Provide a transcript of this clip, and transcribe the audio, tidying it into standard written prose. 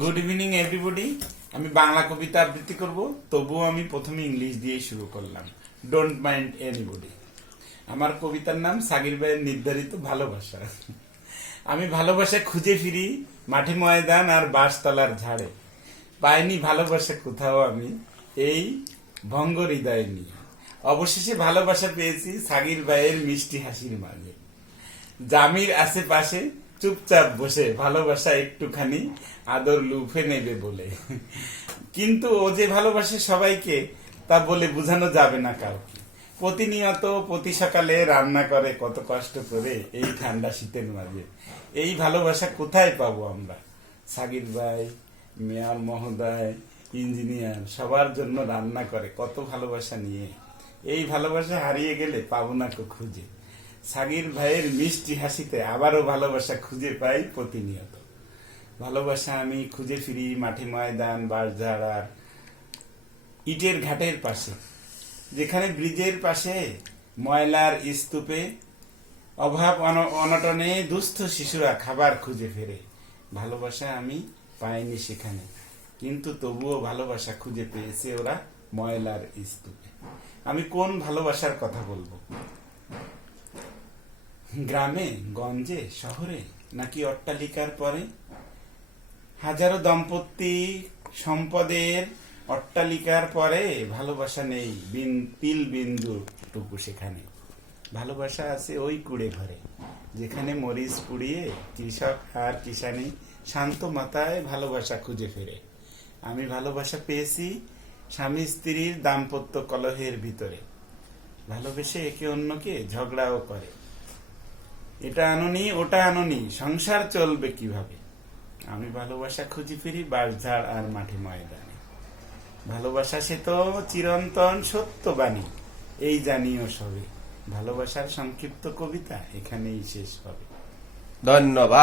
Good evening everybody. আমি বাংলা কবিতা আবৃত্তি করব, তবুও আমি প্রথমে ইংলিশ দিয়ে শুরু করলাম। Don't mind anybody. আমার কবিতার নাম সাগির ভাইয়ের নির্ধারিত ভালোবাসা। আমি ভালোবাসা খুঁজে ফিরি মাঠে ময়দান আর বাঁশতলার ঝাড়ে। পাইনি ভালোবাসা কোথাও আমি এই ভঙ্গ হৃদয় নিয়ে। অবশেষে ভালোবাসা পেয়েছি সাগির ভাইয়ের মিষ্টি হাসির মাঝে। জামির আশেপাশে চুপচাপ বসে ভালোবাসা একটুখানি আদর লুফে নেবে বলে। কিন্তু ও যে ভালোবাসে সবাইকে তা বলে বোঝানো যাবে না কাউকে। প্রতিনিয়ত প্রতি সকালে রান্না করে কত কষ্ট করে এই ঠান্ডা শীতের মাঝে। এই ভালোবাসা কোথায় পাবো আমরা? সাগির ভাই, মেয়র মহোদয়, ইঞ্জিনিয়ার সবার জন্য রান্না করে কত ভালোবাসা নিয়ে। এই ভালোবাসা হারিয়ে গেলে পাবো না কো খুঁজে। সাগির ভাইয়ের মিষ্টি হাসিতে আবারও ভালোবাসা খুঁজে পাই প্রতিনিয়ত। ভালোবাসা আমি খুঁজে ফিরি মাঠে ময়দান বাঁশঝাড় আর ইটের ঘাটের পাশে, যেখানে ব্রিজের পাশে ময়লার স্তূপে অভাব অনটনে দুস্থ শিশুরা খাবার খুঁজে ফেরে। ভালোবাসা আমি পাইনি সেখানে, কিন্তু তবুও ভালোবাসা খুঁজে পেয়েছে ওরা ময়লার স্তূপে। আমি কোন ভালোবাসার কথা বলবো? গ্রামে, গঞ্জে, শহরে, নাকি অট্টালিকার পরে? হাজারো দম্পতি সম্পদের অট্টালিকার পরে ভালোবাসা নেই তিল বিন্দু টুকু সেখানে। ভালোবাসা আছে ওই কুড়ে ঘরে, যেখানে মরিচ পুড়িয়ে কৃষক আর কিষানি শান্ত মাথায় ভালোবাসা খুঁজে ফেরে। আমি ভালোবাসা পেয়েছি স্বামী স্ত্রীর দাম্পত্য কলহের ভিতরে। ভালোবেসে একে অন্যকে ঝগড়াও করে, এটা আননি ওটা আননি, সংসার চলবে কিভাবে? আমি ভালোবাসা খুঁজে ফিরি বাঁশঝাড় আর মাঠে ময়দানে। ভালোবাসা সে তো চিরন্তন সত্যবাণী, এই জানিও সবে। ভালোবাসার সংক্ষিপ্ত কবিতা এখানেই শেষ হবে। ধন্যবাদ।